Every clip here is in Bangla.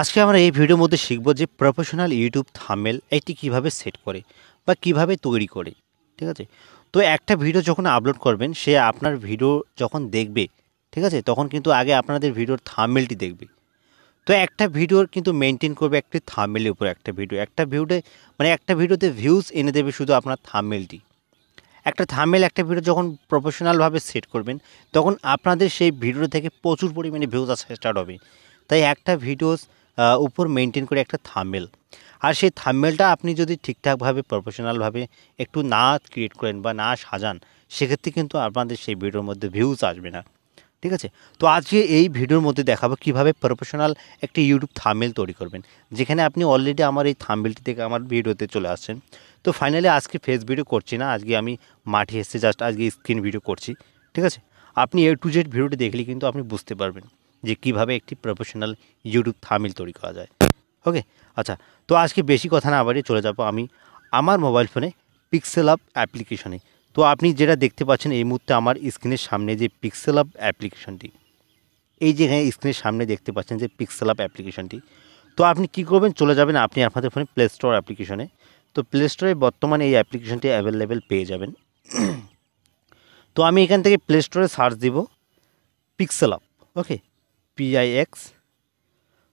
আজকে আমরা এই ভিডিওর মধ্যে শিখব যে প্রফেশনাল ইউটিউব থাম্বনেল এটি কিভাবে সেট করে বা কিভাবে তৈরি করে। ঠিক আছে? তো একটা ভিডিও যখন আপলোড করবেন সে আপনার ভিডিও যখন দেখবে, ঠিক আছে? তখন কিন্তু আগে আপনাদের ভিডিওর থাম্বনেলটি দেখবে। তো একটা ভিডিওর কিন্তু মেইনটেইন করবে একটি থাম্বনেলের উপর একটা ভিডিও। একটা ভিডিওতে মানে একটা ভিডিওতে ভিউজ এনে দেবে শুধু আপনার থাম্বনেলটি। একটা থাম্বনেল একটা ভিডিও যখন প্রফেশনালভাবে সেট করবেন, তখন আপনাদের সেই ভিডিও থেকে প্রচুর পরিমাণে ভিউজ আসা স্টার্ট হবে। তাই একটা ভিডিওস উপর মেইনটেইন করে একটা থাম্বনেল। আর সেই থাম্বনেলটা আপনি যদি ঠিকঠাকভাবে প্রফেশনালভাবে একটু না ক্রিয়েট করেন বা না সাজান, সেক্ষেত্রে কিন্তু আপনাদের সেই ভিডিওর মধ্যে ভিউজ আসবে না। ঠিক আছে? তো আজকে এই ভিডিওর মধ্যে দেখাবো কিভাবে প্রফেশনাল একটি ইউটিউব থাম্বনেল তৈরি করবেন। যেখানে আপনি অলরেডি আমার এই থাম্বনেলটি থেকে আমার ভিডিওতে চলে আসছেন। তো ফাইনালি আজকে ফেস ভিডিও করছি না। আজকে আমি মাঠে এসেছি, জাস্ট আজকে স্ক্রিন ভিডিও করছি। ঠিক আছে? আপনি A to Z ভিডিওটি দেখলে কিন্তু আপনি বুঝতে পারবেন যে কিভাবে একটি প্রফেশনাল ইউটিউব থাম্বনেল তৈরি করা যায়। ওকে? আচ্ছা, তো আজকে বেশি কথা না বাড়িয়ে চলে যাব আমি আমার মোবাইল ফোনে পিক্সেল আপ অ্যাপ্লিকেশনে। তো আপনি যেটা দেখতে পাচ্ছেন এই মুহূর্তে আমার স্ক্রিনের সামনে যে পিক্সেল আপ অ্যাপ্লিকেশনটি, এই যে এখানে স্ক্রিনের সামনে দেখতে পাচ্ছেন যে পিক্সেল আপ অ্যাপ্লিকেশনটি। তো আপনি কি করবেন, চলে যাবেন আপনি আপনাদের ফোনে প্লে স্টোর অ্যাপ্লিকেশনে। তো প্লে স্টোরে বর্তমানে এই অ্যাপ্লিকেশনটি অ্যাভেলেবেল পেয়ে যাবেন। তো আমি এখান থেকে প্লে স্টোরে সার্চ দিব পিক্সেল আপ। ওকে? PIX।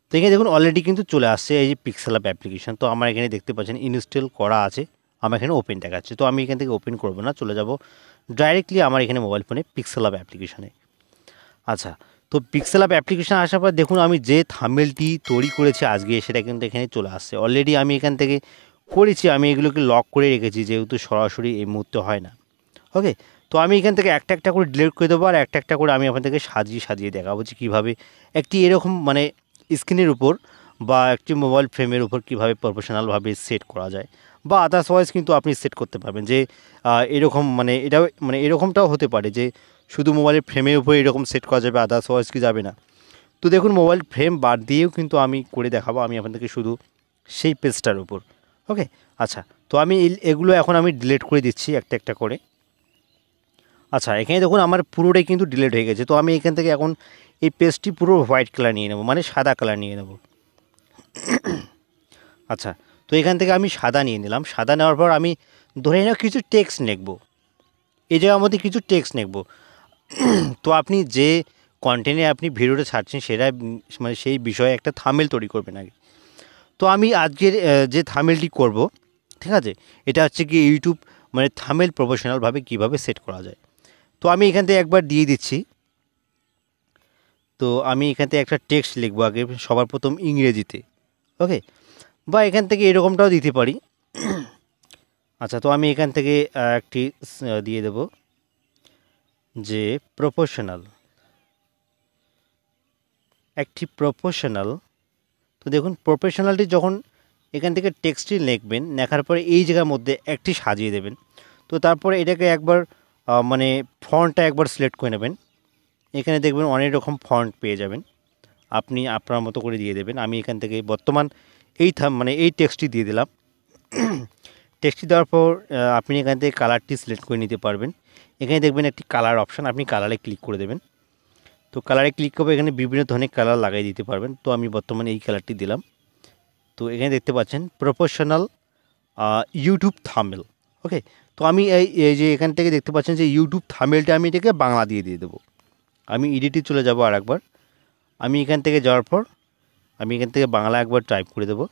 তো এখানে দেখুন অলরেডি কিন্তু চলে আসছে এই যে পিক্সেল আপ অ্যাপ্লিকেশন। তো আমার এখানে দেখতে পাচ্ছেন ইনস্টল করা আছে। আমার এখানে ওপেন দেখাচ্ছে। তো আমি এখান থেকে ওপেন করব না, চলে যাব ডাইরেক্টলি আমার এখানে মোবাইল ফোনে পিক্সেল আপ অ্যাপ্লিকেশনে। আচ্ছা, তো পিক্সেল আপ অ্যাপ্লিকেশন আসার পর দেখুন আমি যে থাম্বনেলটি তৈরি করেছি আজকে সেটা কিন্তু এখানে চলে আসছে। অলরেডি আমি এখান থেকে করেছি, আমি এগুলোকে লক করে রেখেছি যেহেতু সরাসরি এই মুহূর্তে হয় না। ওকে? তো আমি এখান থেকে একটা, একটা করে ডিলিট করে দেবো আর একটা, একটা করে আমি আপনাদেরকে সাজিয়ে, সাজিয়ে দেখাবো যে কীভাবে একটি এরকম মানে স্ক্রিনের উপর বা একটি মোবাইল ফ্রেমের উপর কীভাবে প্রফেশনালভাবে সেট করা যায় বা আদারওয়াইজ কিন্তু আপনি সেট করতে পারবেন যে এরকম মানে এটাও মানে এরকমটাও হতে পারে যে শুধু মোবাইলের ফ্রেমের উপরে এরকম সেট করা যাবে, আদারওয়াইজ কি যাবে না। তো দেখুন মোবাইল ফ্রেম বাদ দিয়েও কিন্তু আমি করে দেখাবো আমি আপনাদেরকে শুধু সেই পেজটার উপর। ওকে? আচ্ছা, তো আমি এগুলো এখন আমি ডিলিট করে দিচ্ছি একটা, একটা করে। আচ্ছা, এখানে দেখুন আমার পুরোটাই কিন্তু ডিলিট হয়ে গেছে। তো আমি এখান থেকে এখন এই পেজটি পুরো হোয়াইট কালার নিয়ে নেব, মানে সাদা কালার নিয়ে নেব। আচ্ছা, তো এখান থেকে আমি সাদা নিয়ে নিলাম। সাদা নেওয়ার পর আমি ধরে নাও কিছু টেক্সট লিখব। এই জায়গার মধ্যে কিছু টেক্সট লিখব। তো আপনি যে কন্টেন্টে আপনি ভিডিওটা ছাড়ছেন সেটা মানে সেই বিষয়ে একটা থাম্বনেল তৈরি করবেন আগে। তো আমি আজকের যে থাম্বনেলটি করব, ঠিক আছে? এটা হচ্ছে কি ইউটিউব মানে থাম্বনেল প্রফেশনালভাবে কীভাবে সেট করা যায়। তো আমি এখান থেকে একবার দিয়ে দিচ্ছি। তো আমি এখান থেকে একটা টেক্সট লিখব আগে সবার প্রথম ইংরেজিতে। ওকে? বা এখান থেকে এরকমটাও দিতে পারি। আচ্ছা, তো আমি এখান থেকে একটি দিয়ে দেব যে প্রফেশনাল, একটি প্রফেশনাল। তো দেখুন প্রফেশনালটি যখন এখান থেকে টেক্সটটি লিখবেন, লেখার পরে এই জায়গার মধ্যে একটি সাজিয়ে দেবেন। তো তারপরে এটাকে একবার মানে ফন্টটা একবার সিলেক্ট করে নেবেন। এখানে দেখবেন অনেক রকম ফন্ট পেয়ে যাবেন। আপনি আপনার মতো করে দিয়ে দেবেন। আমি এখান থেকে বর্তমান এই মানে এই টেক্সটটি দিয়ে দিলাম। টেক্সটটি দেওয়ার পর আপনি এখান থেকে কালারটি সিলেক্ট করে নিতে পারবেন। এখানে দেখবেন একটি কালার অপশান, আপনি কালারে ক্লিক করে দেবেন। তো কালারে ক্লিক করবে, এখানে বিভিন্ন ধরনের কালার লাগিয়ে দিতে পারবেন। তো আমি বর্তমানে এই কালারটি দিলাম। তো এখানে দেখতে পাচ্ছেন প্রফেশনাল ইউটিউব থাম্বনেল। ওকে? তো আমি এই যে এখান থেকে দেখতে পাচ্ছেন যে ইউটিউব থাম্বনেলটা আমি এটাকে বাংলা দিয়ে দেবো। আমি এডিটে চলে যাব আরেকবার। আমি এখান থেকে যাওয়ার পর আমি এখান থেকে বাংলা একবার টাইপ করে দেবো।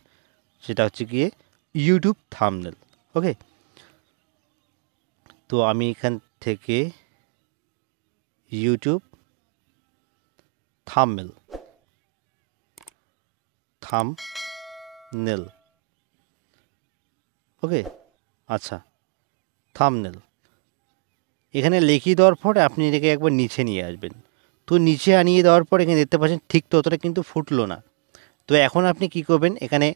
সেটা হচ্ছে গিয়ে ইউটিউব থাম্বনেল। ওকে? তো আমি এখান থেকে ইউটিউব থাম্বনেল, থাম্বনেল। ওকে? আচ্ছা, থাম্বনেল এখানে লিখিয়ে দেওয়ার পরে আপনি এটাকে একবার নিচে নিয়ে আসবেন। তো নিচে আনিয়ে দেওয়ার পর এখানে দেখতে পাচ্ছেন ঠিক ততটা কিন্তু ফুটলো না। তো এখন আপনি কি করবেন, এখানে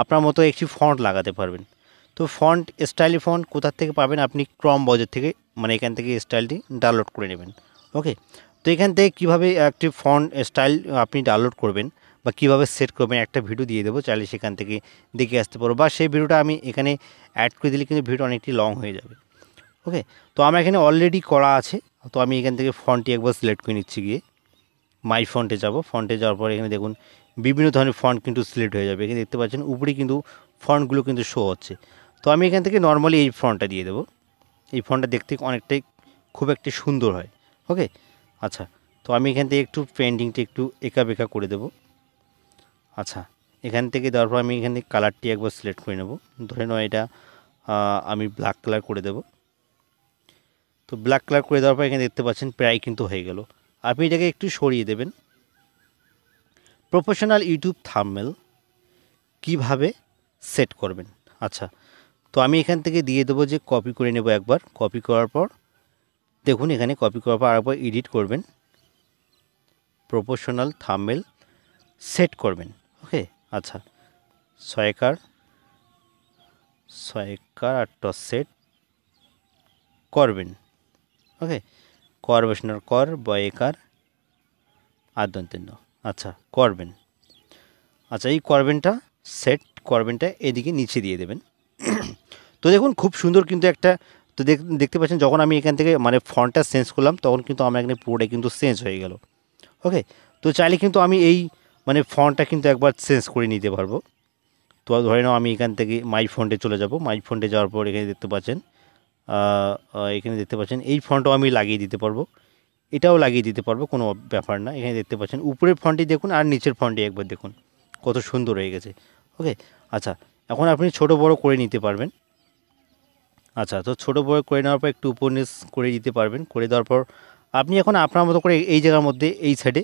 আপনার মতো একটি ফন্ট লাগাতে পারবেন। তো ফন্ট স্টাইলি ফন্ট কোথা থেকে পাবেন, আপনি ক্রম বাজার থেকে মানে এখান থেকে স্টাইলটি ডাউনলোড করে নেবেন। ওকে? তো এখান থেকে কীভাবে একটি ফন্ট স্টাইল আপনি ডাউনলোড করবেন বা কীভাবে সেট করবেন একটা ভিডিও দিয়ে দেবো, চাইলে সেখান থেকে দেখে আসতে পারবো বা সেই ভিডিওটা আমি এখানে অ্যাড করে দিলে কিন্তু ভিডিও অনেকটি লং হয়ে যাবে। ওকে? তো আমার এখানে অলরেডি করা আছে। তো আমি এখান থেকে ফন্টটি একবার সিলেক্ট করে নিচ্ছি, গিয়ে মাই ফন্টে যাব। ফন্টে যাওয়ার পর এখানে দেখুন বিভিন্ন ধরনের ফন্ট কিন্তু সিলেক্ট হয়ে যাবে। এখানে দেখতে পাচ্ছেন উপরে কিন্তু ফন্টগুলো কিন্তু শো হচ্ছে। তো আমি এখান থেকে নর্মালি এই ফন্টটা দিয়ে দেবো। এই ফন্টটা দেখতে অনেকটাই খুব একটা সুন্দর হয়। ওকে, আচ্ছা, তো আমি এখান থেকে একটু পেন্টিংটা একটু এঁকা বেঁকা করে দেবো। আচ্ছা, এখান থেকে দেওয়ার পর আমি এখানে কালারটি একবার সিলেক্ট করে নেব। ধরে নাও এটা আমি ব্ল্যাক কালার করে দেব। তো ব্ল্যাক কালার করে দেওয়ার পর এখানে দেখতে পাচ্ছেন প্রায় কিন্তু হয়ে গেল। আপনি এটাকে একটু সরিয়ে দেবেন। প্রফেশনাল ইউটিউব থাম্বনেল কিভাবে সেট করবেন। আচ্ছা, তো আমি এখান থেকে দিয়ে দেবো যে কপি করে নেব একবার। কপি করার পর দেখুন এখানে কপি করার পর আরেকবার এডিট করবেন, প্রফেশনাল থাম্বনেল সেট করবেন। ওকে, আচ্ছা, ছয়কার আটটা সেট করবেন। ওকে, কর বসানোর কর বয়েকার আদন্তন্য, আচ্ছা করবেন। আচ্ছা, এই করবেনটা সেট করবেনটা এদিকে নিচে দিয়ে দেবেন। তো দেখুন খুব সুন্দর কিন্তু একটা, তো দেখতে পাচ্ছেন যখন আমি এখান থেকে মানে ফন্টটা চেঞ্জ করলাম তখন কিন্তু আমার এখানে পুরোটাই কিন্তু চেঞ্জ হয়ে গেল। ওকে, তো চাইলে কিন্তু আমি এই মানে ফন্টটা কিন্তু একবার চেঞ্জ করে নিতে পারবো। তো ধরে নাও আমি এখান থেকে মাই ফন্টে চলে যাব। মাই ফন্টে যাওয়ার পর এখানে দেখতে পাচ্ছেন এই ফন্টও আমি লাগিয়ে দিতে পারবো, এটাও লাগিয়ে দিতে পারবো, কোনো ব্যাপার না। এখানে দেখতে পাচ্ছেন উপরের ফন্টটি দেখুন আর নিচের ফন্টটি একবার দেখুন কত সুন্দর হয়ে গেছে। ওকে, আচ্ছা, এখন আপনি ছোট বড় করে নিতে পারবেন। আচ্ছা, তো ছোট বড় করে নেওয়ার পর একটু উপর নিচ করে দিতে পারবেন। করে দেওয়ার পর আপনি এখন আপনার মতো করে এই জায়গার মধ্যে এই সাইডে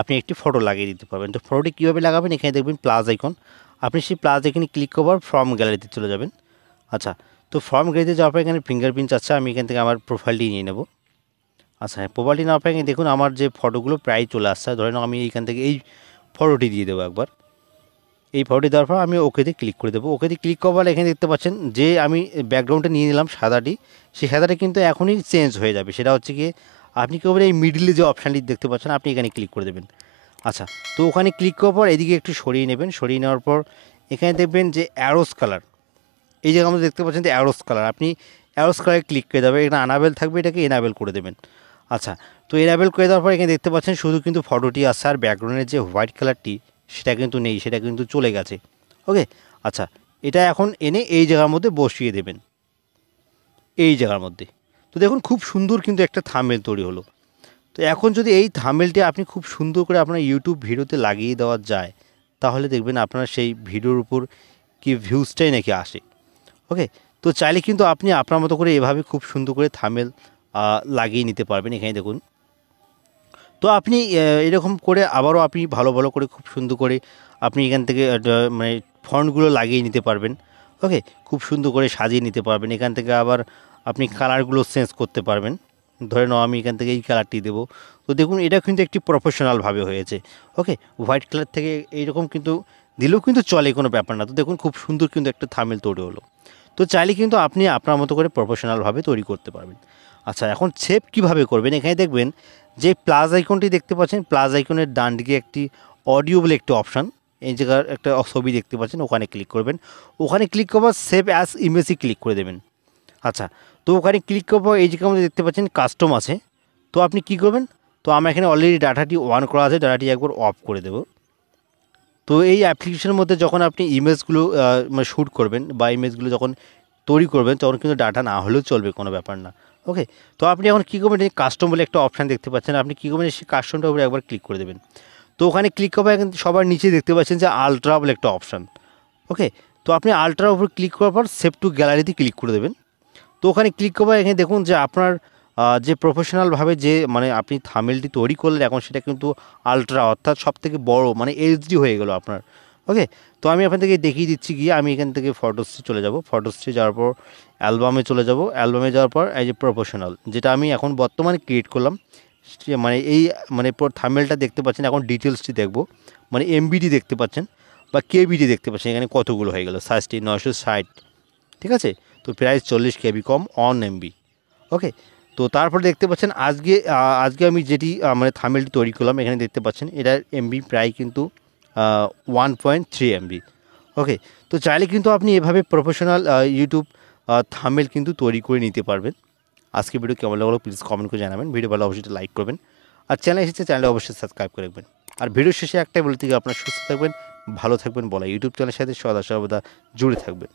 আপনি একটি ফটো লাগিয়ে দিতে পারবেন। তো ফটোটি কীভাবে লাগাবেন, এখানে দেখবেন প্লাস আইকন, আপনি সেই প্লাস আইকনে ক্লিক করবার ফ্রম গ্যালারিতে চলে যাবেন। আচ্ছা, তো ফ্রম গ্যালারিতে যাওয়ার পর এখানে ফিঙ্গারপ্রিন্ট আছে, আমি এখান থেকে আমার প্রোফাইলটি নিয়ে নেব। আচ্ছা, হ্যাঁ, প্রোফাইলটি নেওয়ার পর এখানে দেখুন আমার যে ফটোগুলো প্রায় চলে আসছে। ধরে নাও আমি এইখান থেকে এই ফটোটি দিয়ে দেবো একবার। এই ফটোটি দেওয়ার পর আমি ওকেতে ক্লিক করে দেবো। ওকেতে ক্লিক করবার এখানে দেখতে পাচ্ছেন যে আমি ব্যাকগ্রাউন্ডটা নিয়ে নিলাম সাদাটি, সেই সাদাটা কিন্তু এখনই চেঞ্জ হয়ে যাবে। সেটা হচ্ছে গিয়ে আপনি কী করবেন, এই মিডিলে যে অপশানটি দেখতে পাচ্ছেন আপনি এখানে ক্লিক করে দেবেন। আচ্ছা, তো ওখানে ক্লিক করার পর এদিকে একটু সরিয়ে নেবেন। সরিয়ে নেওয়ার পর এখানে দেখবেন যে অ্যারোস কালার, এই জায়গার মধ্যে দেখতে পাচ্ছেন যে অ্যারোস কালার, আপনি অ্যারোস কালারে ক্লিক করে দেবেন। এখানে আনাবেল থাকবে, এটাকে এনাবেল করে দেবেন। আচ্ছা, তো এনাবেল করে দেওয়ার পর এখানে দেখতে পাচ্ছেন শুধু কিন্তু ফটোটি আসছে, আর ব্যাকগ্রাউন্ডের যে হোয়াইট কালারটি সেটা কিন্তু নেই, সেটা কিন্তু চলে গেছে। ওকে, আচ্ছা, এটা এখন এনে এই জায়গার মধ্যে বসিয়ে দেবেন, এই জায়গার মধ্যে। তো দেখুন খুব সুন্দর কিন্তু একটা থাম্বনেল তৈরি হলো। তো এখন যদি এই থাম্বনেলটি আপনি খুব সুন্দর করে আপনার ইউটিউব ভিডিওতে লাগিয়ে দেওয়া যায়, তাহলে দেখবেন আপনার সেই ভিডিওর উপর কি ভিউজটাই নাকি আসে। ওকে, তো চাইলে কিন্তু আপনি আপনার মতো করে এভাবে খুব সুন্দর করে থাম্বনেল লাগিয়ে নিতে পারবেন। এখানে দেখুন, তো আপনি এরকম করে আবারও আপনি ভালো ভালো করে খুব সুন্দর করে আপনি এখান থেকে মানে ফন্টগুলো লাগিয়ে নিতে পারবেন। ওকে, খুব সুন্দর করে সাজিয়ে নিতে পারবেন। এখান থেকে আবার আপনি কালারগুলো চেঞ্জ করতে পারবেন। ধরে নাও আমি এখান থেকে এই কালারটি দেবো। তো দেখুন এটা কিন্তু একটি প্রফেশনালভাবে হয়েছে। ওকে, হোয়াইট কালার থেকে এইরকম কিন্তু দিলেও কিন্তু চলে, কোনো ব্যাপার না। তো দেখুন খুব সুন্দর কিন্তু একটা থাম্বনেল তৈরি হলো। তো চাইলে কিন্তু আপনি আপনার মতো করে প্রফেশনালভাবে তৈরি করতে পারবেন। আচ্ছা, এখন সেভ কীভাবে করবেন, এখানে দেখবেন যে প্লাস আইকনটি দেখতে পাচ্ছেন, প্লাস আইকনের ডান দিকে একটি অডিও বলে একটি অপশান, এই জায়গার একটা ছবি দেখতে পাচ্ছেন, ওখানে ক্লিক করবেন। ওখানে ক্লিক করবার সেভ অ্যাজ ইমেজে ক্লিক করে দেবেন। আচ্ছা, তো ওখানে ক্লিক করবো, এই জায়গার মধ্যে দেখতে পাচ্ছেন কাস্টম আছে। তো আপনি কী করবেন, তো আমার এখানে অলরেডি ডাটাটি অন করা আছে, ডাটাটি একবার অফ করে দেবো। তো এই অ্যাপ্লিকেশনের মধ্যে যখন আপনি ইমেজগুলো মানে শ্যুট করবেন বা ইমেজগুলো যখন তৈরি করবেন তখন কিন্তু ডাটা না হলেও চলবে, কোনো ব্যাপার না। ওকে, তো আপনি এখন কী করবেন, এই কাস্টম বলে একটা অপশান দেখতে পাচ্ছেন, আপনি কী করবেন সেই কাস্টমটার উপরে একবার ক্লিক করে দেবেন। তো ওখানে ক্লিক করবে, এখন সবার নিচে দেখতে পাচ্ছেন যে আলট্রা বলে একটা অপশান। ওকে, তো আপনি আলট্রার উপর ক্লিক করার পর সেভ টু গ্যালারিতে ক্লিক করে দেবেন। তো ওখানে ক্লিক করবার এখানে দেখুন যে আপনার যে প্রফেশনালভাবে যে মানে আপনি থাম্বনেলটি তৈরি করলেন এখন সেটা কিন্তু আলট্রা অর্থাৎ সবথেকে বড় মানে এইচডি হয়ে গেল আপনার। ওকে, তো আমি আপনার থেকে দেখিয়ে দিচ্ছি গিয়ে, আমি এখান থেকে ফটোসে চলে যাব। ফটোসে যাওয়ার পর অ্যালবামে চলে যাব। অ্যালবামে যাওয়ার পর এই যে প্রফেশনাল যেটা আমি এখন বর্তমানে ক্রিয়েট করলাম, মানে এই মানে থাম্বনেলটা দেখতে পাচ্ছেন, এখন ডিটেলসটি দেখব, মানে এমবিডি দেখতে পাচ্ছেন বা কেবিডি দেখতে পাচ্ছেন, এখানে কতগুলো হয়ে গেল, সাইজটি 960, ঠিক আছে। তো প্রাইস 40 কেবি কম, অন এমবি। ওকে, তো তারপরে দেখতে পাচ্ছেন আজকে আমি যেটি মানে থাম্বনেলটি তৈরি করলাম, এখানে দেখতে পাচ্ছেন এটার এমবি প্রায় কিন্তু 1.3 এমবি। ওকে, তো চাইলে কিন্তু আপনি এভাবে প্রফেশনাল ইউটিউব থাম্বনেল কিন্তু তৈরি করে নিতে পারবেন। আজকে ভিডিও কেমন লাগলো প্লিজ কমেন্ট করে জানাবেন। ভিডিও ভালো অবশ্যই লাইক করবেন, আর চ্যানেল এসেছে চ্যানেলে অবশ্যই সাবস্ক্রাইব করে রাখবেন। আর ভিডিও শেষে একটাই বলে থাকি, আপনারা সুস্থ থাকবেন, ভালো থাকবেন বলা। ইউটিউব চ্যানেলের সাথে সদা সর্বদা জুড়ে থাকবেন।